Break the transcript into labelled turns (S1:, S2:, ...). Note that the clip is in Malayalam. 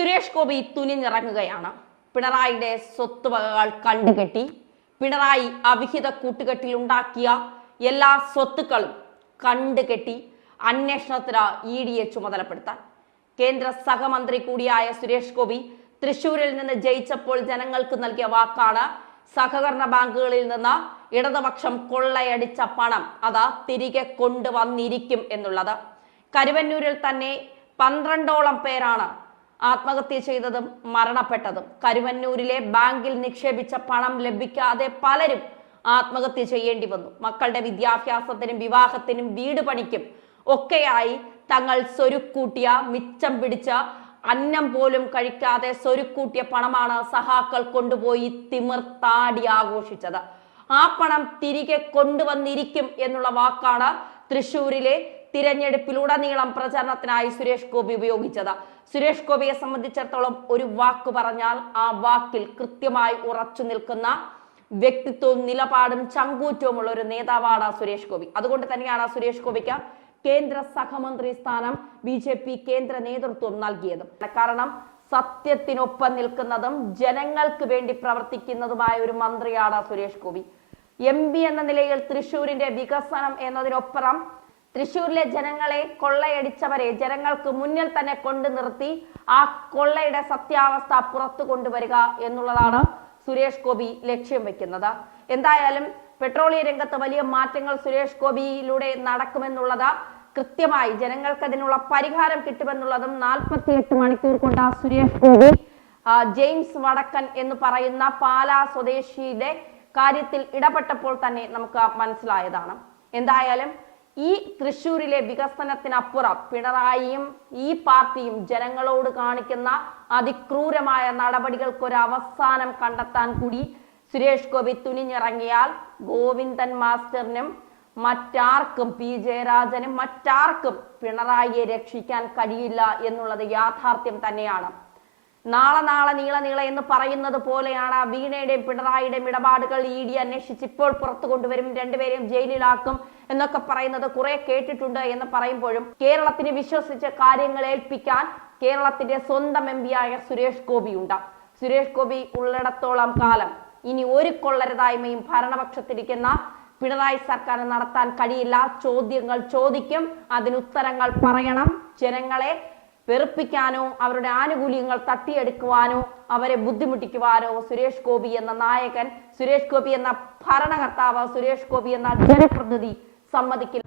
S1: സുരേഷ് ഗോപി തുനിഞ്ഞിറങ്ങുകയാണ്. പിണറായിയുടെ സ്വത്തുവകകൾ കണ്ടുകെട്ടി പിണറായി അവിഹിത കൂട്ടുകെട്ടിൽ ഉണ്ടാക്കിയ എല്ലാ സ്വത്തുക്കളും കണ്ടുകെട്ടി അന്വേഷണത്തിന് ഇ ഡിയെ ചുമതലപ്പെടുത്താൻ. കേന്ദ്ര സഹമന്ത്രി കൂടിയായ സുരേഷ് ഗോപി തൃശൂരിൽ നിന്ന് ജയിച്ചപ്പോൾ ജനങ്ങൾക്ക് നൽകിയ വാക്കാണ് സഹകരണ ബാങ്കുകളിൽ നിന്ന് ഇടതുപക്ഷം കൊള്ളയടിച്ച പണം അത് തിരികെ കൊണ്ടുവന്നിരിക്കും എന്നുള്ളത്. കരുവന്നൂരിൽ തന്നെ പന്ത്രണ്ടോളം പേരാണ് ആത്മഹത്യ ചെയ്തതും മരണപ്പെട്ടതും. കരുവന്നൂരിലെ ബാങ്കിൽ നിക്ഷേപിച്ച പണം ലഭിക്കാതെ പലരും ആത്മഹത്യ ചെയ്യേണ്ടി വന്നു. മക്കളുടെ വിദ്യാഭ്യാസത്തിനും വിവാഹത്തിനും വീട് പണിക്കും ഒക്കെയായി തങ്ങൾ സ്വരുക്കൂട്ടിയ മിച്ചം പിടിച്ച അന്നം പോലും കഴിക്കാതെ സ്വരുക്കൂട്ടിയ പണമാണ് സഹാക്കൾ കൊണ്ടുപോയി തിമിർത്താടി ആഘോഷിച്ചത്. ആ പണം തിരികെ കൊണ്ടുവന്നിരിക്കും എന്നുള്ള വാക്കാണ് തൃശൂരിലെ തിരഞ്ഞെടുപ്പിലുടനീളം പ്രചരണത്തിനായി സുരേഷ് ഗോപി ഉപയോഗിച്ചത്. സുരേഷ് ഗോപിയെ സംബന്ധിച്ചിടത്തോളം ഒരു വാക്ക് പറഞ്ഞാൽ ആ വാക്കിൽ കൃത്യമായി ഉറച്ചു നിൽക്കുന്ന വ്യക്തിത്വവും നിലപാടും ചങ്കൂറ്റവുമുള്ള ഒരു നേതാവാണ് സുരേഷ് ഗോപി. അതുകൊണ്ട് തന്നെയാണ് സുരേഷ് ഗോപിക്ക് കേന്ദ്ര സഹമന്ത്രി സ്ഥാനം ബി ജെ പി കേന്ദ്ര നേതൃത്വം നൽകിയത്. കാരണം സത്യത്തിനൊപ്പം നിൽക്കുന്നതും ജനങ്ങൾക്ക് വേണ്ടി പ്രവർത്തിക്കുന്നതുമായ ഒരു മന്ത്രിയാണ് സുരേഷ് ഗോപി. എം എന്ന നിലയിൽ തൃശൂരിന്റെ വികസനം എന്നതിനൊപ്പുറം തൃശൂരിലെ ജനങ്ങളെ കൊള്ളയടിച്ചവരെ ജനങ്ങൾക്ക് മുന്നിൽ തന്നെ കൊണ്ടു നിർത്തി ആ കൊള്ളയുടെ സത്യാവസ്ഥ പുറത്തു കൊണ്ടുവരിക എന്നുള്ളതാണ് സുരേഷ് ഗോപി ലക്ഷ്യം വെക്കുന്നത്. എന്തായാലും പെട്രോളിയ രംഗത്ത് വലിയ മാറ്റങ്ങൾ സുരേഷ് ഗോപിയിലൂടെ നടക്കുമെന്നുള്ളത് കൃത്യമായി ജനങ്ങൾക്ക് അതിനുള്ള പരിഹാരം കിട്ടുമെന്നുള്ളതും നാൽപ്പത്തിയെട്ട് മണിക്കൂർ കൊണ്ട് ആ സുരേഷ് ഗോപി ജെയിംസ് വടക്കൻ എന്ന് പറയുന്ന പാലാ സ്വദേശിയുടെ കാര്യത്തിൽ ഇടപെട്ടപ്പോൾ തന്നെ നമുക്ക് മനസ്സിലായതാണ്. എന്തായാലും ഈ തൃശ്ശൂരിലെ വികസനത്തിനപ്പുറം പിണറായിയും ഈ പാർട്ടിയും ജനങ്ങളോട് കാണിക്കുന്ന അതിക്രൂരമായ നടപടികൾക്ക് ഒരു അവസാനം കണ്ടെത്താൻ കൂടി സുരേഷ് ഗോപി തുനിഞ്ഞിറങ്ങിയാൽ ഗോവിന്ദൻ മാസ്റ്ററിനും മറ്റാർക്കും പി ജയരാജനും മറ്റാർക്കും പിണറായിയെ രക്ഷിക്കാൻ കഴിയില്ല എന്നുള്ളത് യാഥാർത്ഥ്യം തന്നെയാണ്. നാളെ നാളെ നീള നീള എന്ന് പറയുന്നത് പോലെയാണ് വീണയുടെയും പിണറായിയുടെയും ഇടപാടുകൾ ഇ ഡി അന്വേഷിച്ച് ഇപ്പോൾ പുറത്തു കൊണ്ടുവരും. രണ്ടുപേരെയും ജയിലിലാക്കും എന്നൊക്കെ പറയുന്നത് കുറെ കേട്ടിട്ടുണ്ട് എന്ന് പറയുമ്പോഴും കേരളത്തിന് വിശ്വസിച്ച കാര്യങ്ങൾ ഏൽപ്പിക്കാൻ കേരളത്തിന്റെ സ്വന്തം എം ആയ സുരേഷ് ഗോപി ഉണ്ട് സുരേഷ് ഗോപി ഉള്ളിടത്തോളം കാലം ഇനി ഒരു കൊള്ളരുതായ്മയും ഭരണപക്ഷത്തിരിക്കുന്ന പിണറായി സർക്കാർ നടത്താൻ കഴിയില്ല. ചോദ്യങ്ങൾ ചോദിക്കും. അതിന് ഉത്തരങ്ങൾ പറയണം. ജനങ്ങളെ വെറുപ്പിക്കാനോ അവരുടെ ആനുകൂല്യങ്ങൾ തട്ടിയെടുക്കുവാനോ അവരെ ബുദ്ധിമുട്ടിക്കുവാനോ സുരേഷ് ഗോപി എന്ന നായകൻ സുരേഷ് ഗോപി എന്ന ഭരണകർത്താവ് സുരേഷ് ഗോപി എന്ന ജനപ്രതിനിധി സമ്മതിക്കില്ല.